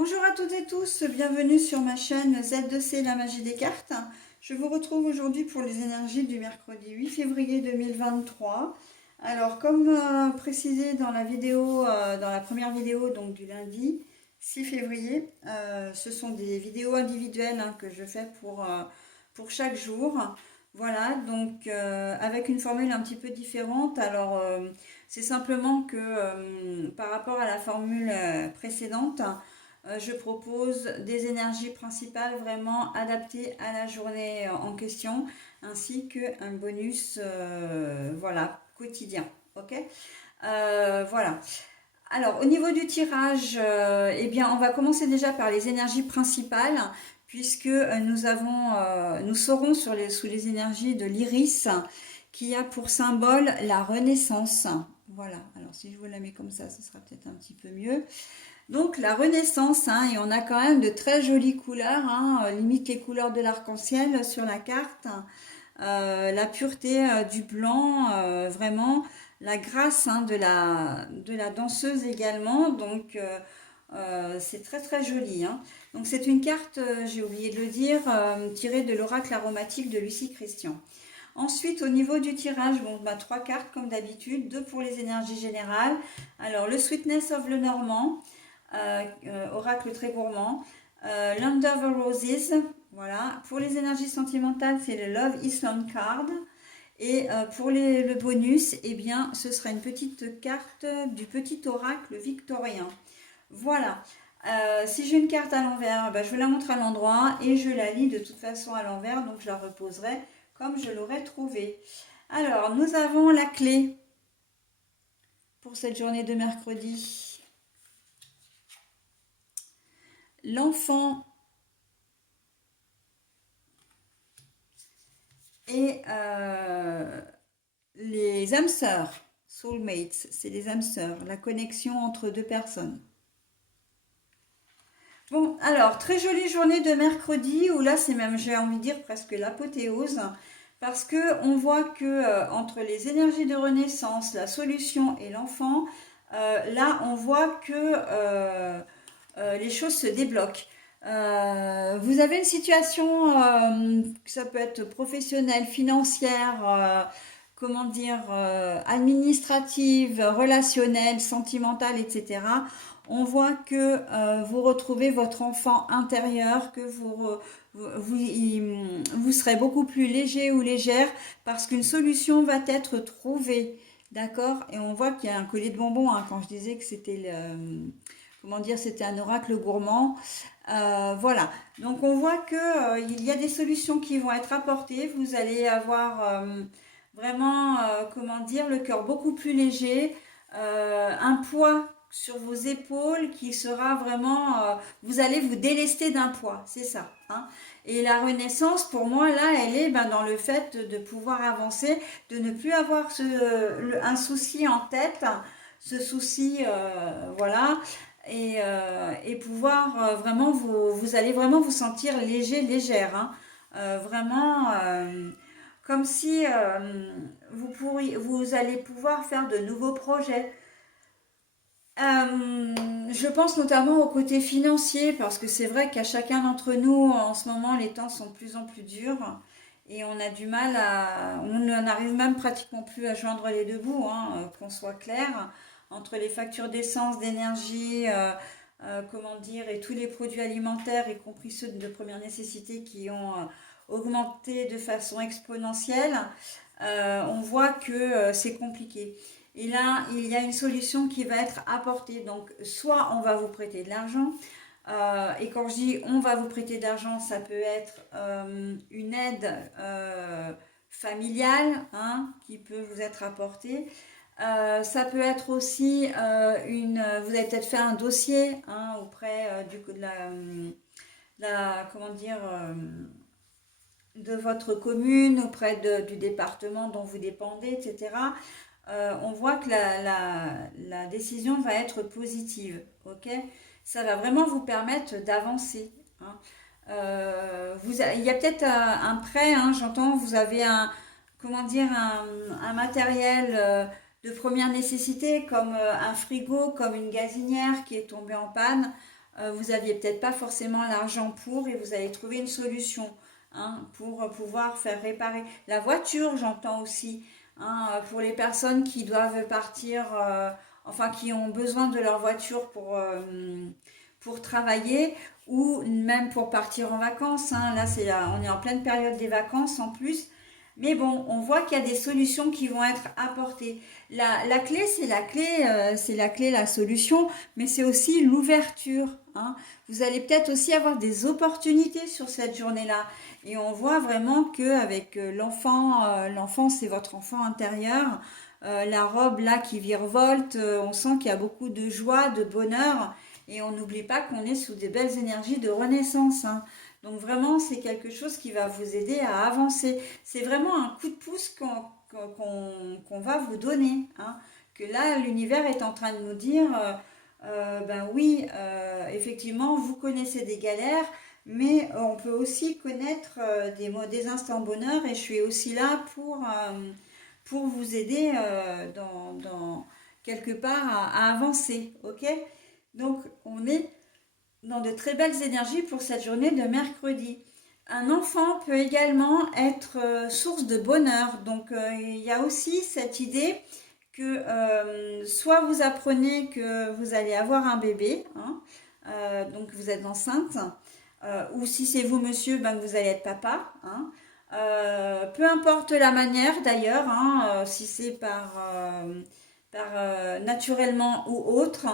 Bonjour à toutes et tous, bienvenue sur ma chaîne Z2C La Magie des Cartes. Je vous retrouve aujourd'hui pour les énergies du mercredi 8 février 2023. Alors comme précisé dans la vidéo, dans la première vidéo donc du lundi 6 février, ce sont des vidéos individuelles que je fais pour chaque jour. Voilà, donc avec une formule un petit peu différente. Alors c'est simplement que par rapport à la formule précédente, je propose des énergies principales vraiment adaptées à la journée en question, ainsi qu'un bonus voilà, quotidien. Ok. Voilà. Alors, au niveau du tirage, eh bien, on va commencer déjà par les énergies principales, puisque nous serons sous les énergies de l'iris, qui a pour symbole la renaissance. Voilà. Alors, si je vous la mets comme ça, ce sera peut-être un petit peu mieux. Donc la Renaissance, et on a quand même de très jolies couleurs, limite les couleurs de l'arc-en-ciel sur la carte, la pureté du blanc, vraiment la grâce de la danseuse également, donc c'est très très joli. Donc c'est une carte, j'ai oublié de le dire, tirée de l'oracle aromatique de Lucie Christian. Ensuite, au niveau du tirage, bon, trois cartes comme d'habitude, deux pour les énergies générales. Alors, le Sweetness of le Normand, oracle très gourmand. L'Under the Roses, voilà. Pour les énergies sentimentales, c'est le Love Island Card. Et pour le bonus, eh bien, ce sera une petite carte du petit oracle victorien. Voilà. Si j'ai une carte à l'envers, je la montre à l'endroit et je la lis de toute façon à l'envers, donc je la reposerai comme je l'aurais trouvée. Alors, nous avons la clé pour cette journée de mercredi. L'enfant et les âmes sœurs, soulmates, c'est les âmes sœurs, la connexion entre deux personnes. Bon, alors, très jolie journée de mercredi, où là, c'est même, j'ai envie de dire, presque l'apothéose, parce que on voit que entre les énergies de renaissance, la solution et l'enfant, là, on voit que les choses se débloquent. Vous avez une situation, ça peut être professionnelle, financière, comment dire, administrative, relationnelle, sentimentale, etc. On voit que vous retrouvez votre enfant intérieur, que vous serez beaucoup plus léger ou légère parce qu'une solution va être trouvée. D'accord. Et on voit qu'il y a un collier de bonbons, quand je disais que c'était comment dire, c'était un oracle gourmand. Voilà. Donc on voit que il y a des solutions qui vont être apportées. Vous allez avoir vraiment, comment dire, le cœur beaucoup plus léger, un poids sur vos épaules qui sera vraiment, vous allez vous délester d'un poids, c'est ça. Et la renaissance, pour moi, là, elle est dans le fait de pouvoir avancer, de ne plus avoir un souci en tête, ce souci, voilà, et pouvoir vraiment, vous allez vraiment vous sentir léger, légère, vraiment comme si vous allez pouvoir faire de nouveaux projets. Je pense notamment au côté financier parce que c'est vrai qu'à chacun d'entre nous en ce moment les temps sont de plus en plus durs et on a du mal on n'arrive même pratiquement plus à joindre les deux bouts, qu'on soit clair, entre les factures d'essence, d'énergie, comment dire, et tous les produits alimentaires, y compris ceux de première nécessité qui ont augmenté de façon exponentielle. On voit que c'est compliqué. Et là, il y a une solution qui va être apportée. Donc, soit on va vous prêter de l'argent, et quand je dis on va vous prêter d'argent, ça peut être une aide familiale, qui peut vous être apportée. Ça peut être aussi vous avez peut-être fait un dossier auprès comment dire, de votre commune, auprès du département dont vous dépendez, etc. On voit que la décision va être positive. Ok, ça va vraiment vous permettre d'avancer. Il y a peut-être un prêt, j'entends, vous avez comment dire, un matériel de première nécessité comme un frigo, comme une gazinière qui est tombé en panne. vous aviez peut-être pas forcément l'argent pour, et vous allez trouver une solution, hein, pour pouvoir faire réparer la voiture, j'entends aussi, hein, pour les personnes qui doivent partir, enfin qui ont besoin de leur voiture pour travailler ou même pour partir en vacances, hein. Là, on est en pleine période des vacances en plus. Mais bon, on voit qu'il y a des solutions qui vont être apportées. La clé, c'est la clé, la solution, mais c'est aussi l'ouverture, hein. Vous allez peut-être aussi avoir des opportunités sur cette journée-là. Et on voit vraiment qu'avec l'enfant, c'est votre enfant intérieur. La robe là qui virevolte, on sent qu'il y a beaucoup de joie, de bonheur. Et on n'oublie pas qu'on est sous des belles énergies de renaissance, hein. Donc vraiment, c'est quelque chose qui va vous aider à avancer. C'est vraiment un coup de pouce qu'on va vous donner, hein. Que là, l'univers est en train de nous dire, ben oui, effectivement, vous connaissez des galères, mais on peut aussi connaître des instants bonheur, et je suis aussi là pour vous aider quelque part à avancer, ok? Donc, on est dans de très belles énergies pour cette journée de mercredi. Un enfant peut également être source de bonheur. Donc, il y a aussi cette idée que soit vous apprenez que vous allez avoir un bébé, hein, donc vous êtes enceinte, ou si c'est vous, monsieur, ben, que vous allez être papa, hein. Peu importe la manière d'ailleurs, hein, si c'est naturellement ou autre.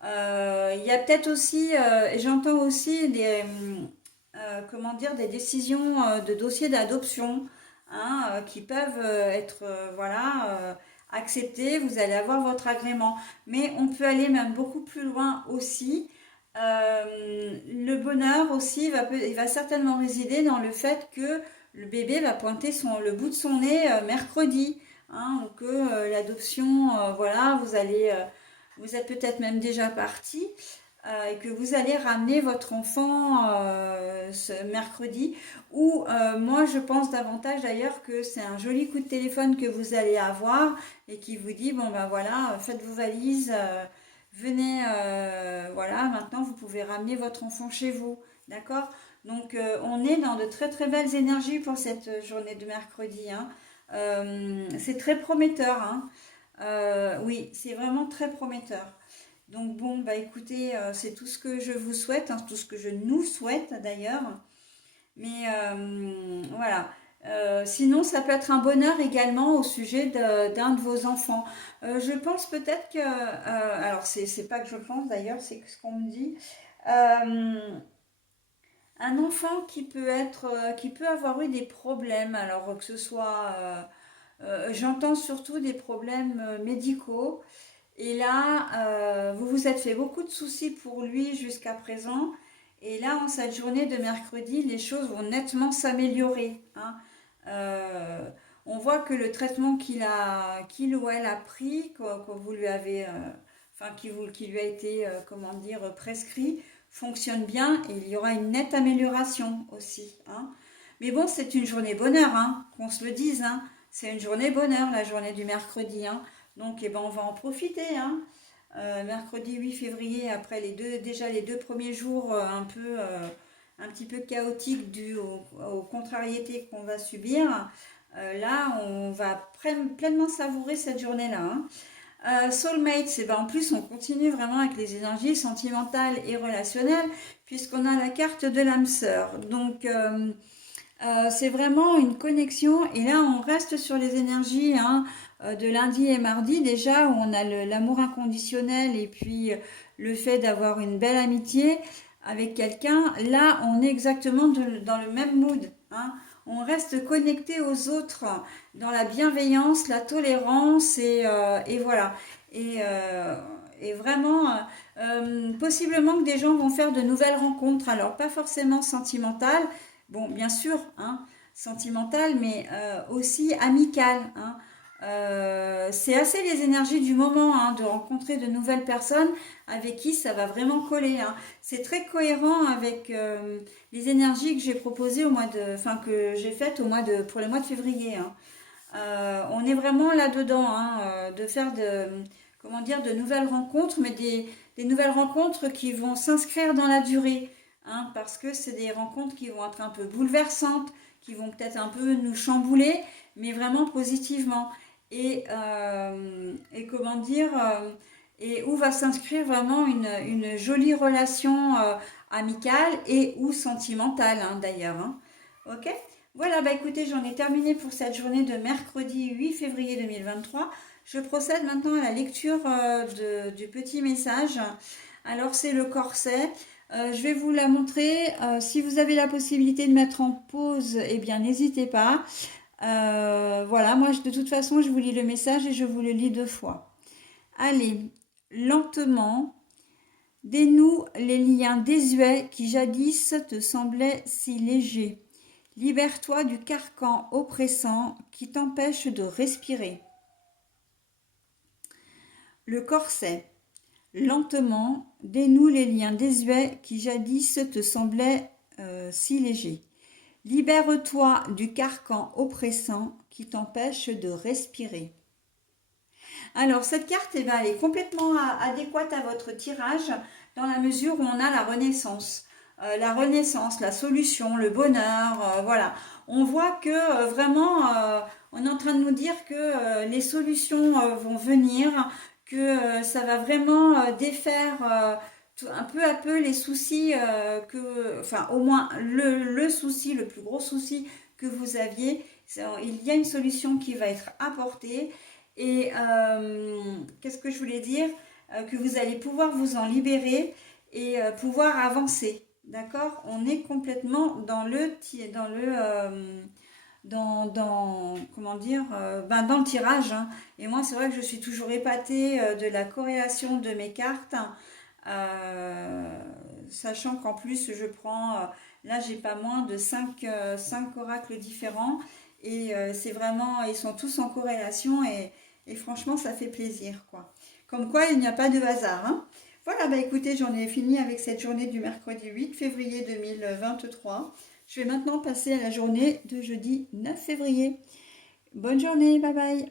Il y a peut-être aussi, et j'entends aussi comment dire, des décisions de dossiers d'adoption, hein, qui peuvent être voilà, acceptées. Vous allez avoir votre agrément. Mais on peut aller même beaucoup plus loin aussi. Le bonheur aussi il va certainement résider dans le fait que le bébé va pointer le bout de son nez mercredi, hein, ou que l'adoption, voilà, vous êtes peut-être même déjà parti, et que vous allez ramener votre enfant ce mercredi. Ou moi je pense davantage d'ailleurs que c'est un joli coup de téléphone que vous allez avoir et qui vous dit bon ben voilà, faites vos valises, venez, voilà, maintenant vous pouvez ramener votre enfant chez vous, d'accord? Donc on est dans de très très belles énergies pour cette journée de mercredi, hein. C'est très prometteur, hein. Oui, c'est vraiment très prometteur. Donc bon, bah écoutez, c'est tout ce que je vous souhaite, hein, tout ce que je nous souhaite d'ailleurs. Mais voilà. Sinon, ça peut être un bonheur également au sujet d'un de vos enfants. Je pense peut-être que, alors c'est pas que je pense d'ailleurs, c'est ce qu'on me dit. Un enfant qui peut avoir eu des problèmes, alors que ce soit, j'entends surtout des problèmes médicaux. Et là, vous vous êtes fait beaucoup de soucis pour lui jusqu'à présent. Et là, en cette journée de mercredi, les choses vont nettement s'améliorer, hein. Euh, on voit que le traitement qu'il ou elle a pris, que vous lui avez, enfin, qui lui a été, comment dire, prescrit, fonctionne bien, et il y aura une nette amélioration aussi, hein. Mais bon, c'est une journée bonheur, hein, qu'on se le dise, hein. C'est une journée bonheur, la journée du mercredi, hein. Donc, eh ben, on va en profiter, hein. Mercredi 8 février, après déjà les 2 premiers jours un petit peu chaotiques dus aux contrariétés qu'on va subir, là, on va pleinement savourer cette journée-là, hein. Soulmates, eh ben, en plus, on continue vraiment avec les énergies sentimentales et relationnelles, puisqu'on a la carte de l'âme sœur. Donc, c'est vraiment une connexion, et là on reste sur les énergies, hein, de lundi et mardi déjà, où on a l'amour inconditionnel et puis le fait d'avoir une belle amitié avec quelqu'un. Là on est exactement dans le même mood, hein. On reste connecté aux autres dans la bienveillance, la tolérance, et voilà. Et, euh, et vraiment, possiblement que des gens vont faire de nouvelles rencontres, alors pas forcément sentimentales. Bon, bien sûr, hein, sentimentale, mais aussi amicale, hein. C'est assez les énergies du moment, hein, de rencontrer de nouvelles personnes avec qui ça va vraiment coller, hein. C'est très cohérent avec les énergies que j'ai proposées enfin que j'ai faites pour le mois de février, hein. On est vraiment là-dedans, hein, de faire comment dire, de nouvelles rencontres, mais des nouvelles rencontres qui vont s'inscrire dans la durée, hein, parce que c'est des rencontres qui vont être un peu bouleversantes, qui vont peut-être un peu nous chambouler, mais vraiment positivement. Et comment dire, et où va s'inscrire vraiment une jolie relation amicale et ou sentimentale, hein, d'ailleurs. Hein. Ok? Voilà, bah écoutez, j'en ai terminé pour cette journée de mercredi 8 février 2023. Je procède maintenant à la lecture du petit message. Alors, c'est le corset. Je vais vous la montrer. Si vous avez la possibilité de mettre en pause, eh bien, n'hésitez pas. Voilà, moi, de toute façon, je vous lis le message et je vous le lis 2 fois. Allez, lentement, dénoue les liens désuets qui jadis te semblaient si légers. Libère-toi du carcan oppressant qui t'empêche de respirer. Le corset. Lentement, dénoue les liens désuets qui jadis te semblaient si légers. Libère-toi du carcan oppressant qui t'empêche de respirer. Alors, cette carte, eh ben, elle est complètement adéquate à votre tirage dans la mesure où on a la renaissance. La renaissance, la solution, le bonheur, voilà. On voit que vraiment, on est en train de nous dire que les solutions vont venir, que ça va vraiment défaire un peu à peu les soucis enfin au moins le souci, le plus gros souci que vous aviez, il y a une solution qui va être apportée. Et qu'est-ce que je voulais dire? Que vous allez pouvoir vous en libérer et pouvoir avancer. D'accord? On est complètement comment dire, dans le tirage. Hein. Et moi, c'est vrai que je suis toujours épatée de la corrélation de mes cartes. Sachant qu'en plus, je prends, là, j'ai pas moins de 5 oracles différents. Et c'est vraiment, ils sont tous en corrélation et franchement, ça fait plaisir, quoi. Comme quoi, il n'y a pas de hasard, hein. Voilà, bah écoutez, j'en ai fini avec cette journée du mercredi 8 février 2023. Je vais maintenant passer à la journée de jeudi 9 février. Bonne journée, bye bye.